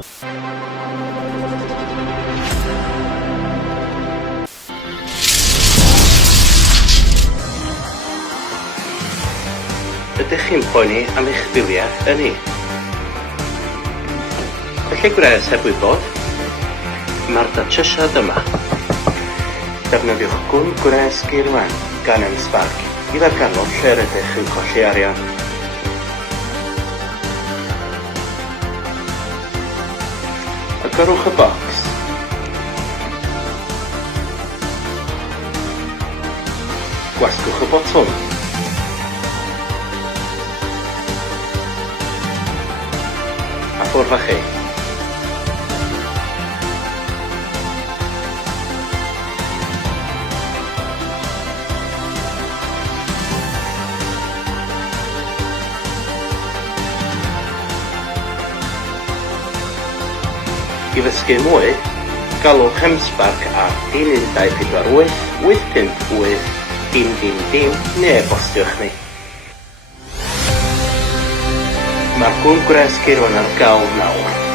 Ydych chi'n poeni am eich biliau yn ni? Felly gwres heb wybod, mae'r datrysiad yma. Defnyddiwch gwn gwres geirwan gan M-Spark i ddarganfod lle rydych yn colli arian. Agorwch y bocs. Gwasgwch y botwm. A ffwrdd â chi. I ddysgu mwy, galwch M-Spark ar 1248 858 dim neu e-bostiwch ni. Mae'r gwn gwres geirwan ar gael nawr.